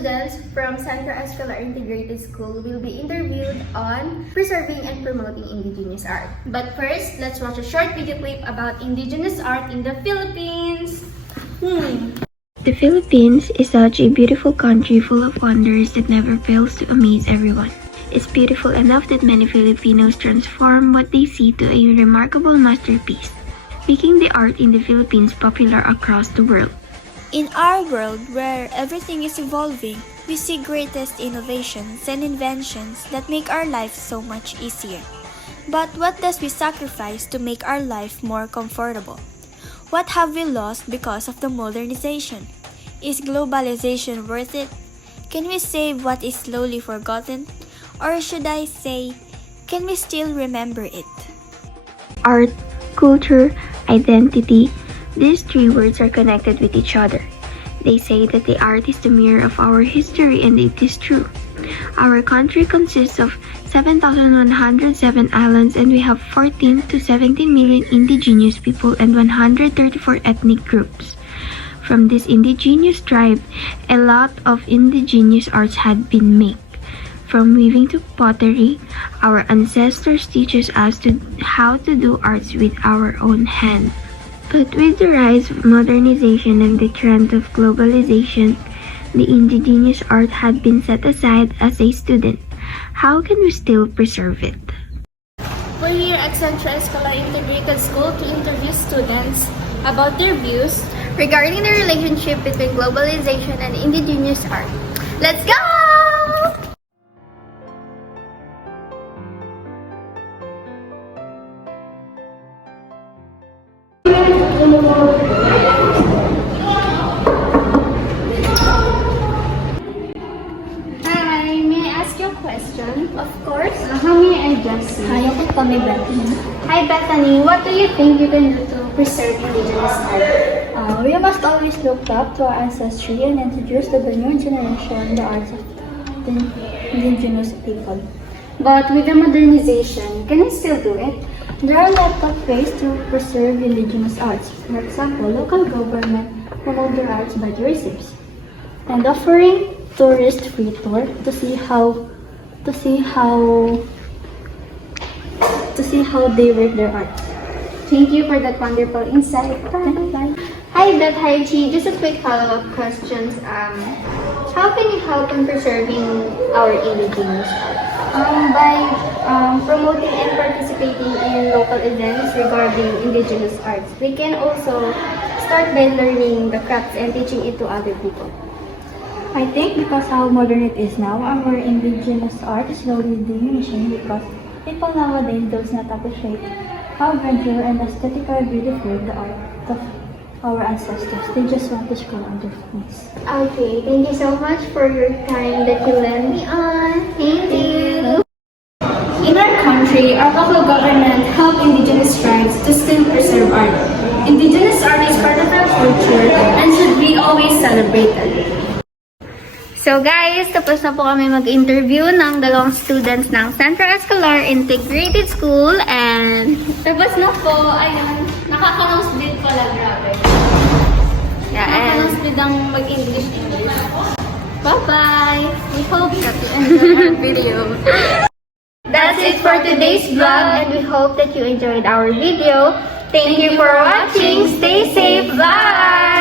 students from Central Escolar Integrated School will be interviewed on preserving and promoting indigenous art. But first, let's watch a short video clip about indigenous art in the Philippines. The Philippines is such a beautiful country full of wonders that never fails to amaze everyone. It's beautiful enough that many Filipinos transform what they see to a remarkable masterpiece, making the art in the Philippines popular across the world. In our world where everything is evolving, we see greatest innovations and inventions that make our life so much easier. But what does we sacrifice to make our life more comfortable? What have we lost because of the modernization? Is globalization worth it? Can we save what is slowly forgotten? Or should I say, can we still remember it? Art, culture, identity, these three words are connected with each other. They say that the art is the mirror of our history, and it is true. Our country consists of 7,107 islands, and we have 14 to 17 million indigenous people and 134 ethnic groups. From this indigenous tribe, a lot of indigenous arts had been made. From weaving to pottery, our ancestors teaches us how to do arts with our own hands. But with the rise of modernization and the trend of globalization, the indigenous art had been set aside as a student. How can we still preserve it? We're here at Central Escolar Integrated School to interview students about their views regarding the relationship between globalization and indigenous art. Let's go! Hi, may I ask you a question? Of course. How may I address you? Hi, ako po, may Bethany. Hi, Bethany. What do you think you can do to preserve indigenous art? We must always look up to our ancestry and introduce to the new generation the arts of the indigenous people. But with the modernization, can we still do it? There are a lot of ways to preserve indigenous arts. For example, local government promote their arts by tourism and offering tourist free tour to see how they work their art. Thank you for that wonderful insight. Bye. Hi, Beth. Hi, Chi. Just a quick follow-up questions. How can you help in preserving our indigenous art? By promoting and participating in local events regarding indigenous arts. We can also start by learning the crafts and teaching it to other people. I think because how modern it is now, our indigenous art is slowly diminishing because people nowadays does not appreciate how grandeur and aesthetically beautiful the art of our ancestors. They just want to scroll on their phones. Okay, thank you so much for your time that you lent me on. Thank you. In our country, our local government help indigenous tribes to still preserve art. Indigenous art is part of our culture and should be always celebrated. So guys, tapos na po kami mag-interview ng dalawang students ng Central Escolar Integrated School and tapos na po, ayun, nakaka-nosebleed pala, grabe. Yeah, nakaka-nosebleed ang mag-English. Bye-bye! We hope that you enjoyed our video. That's it for today's vlog and we hope that you enjoyed our video. Thank you for watching. Stay safe. Bye!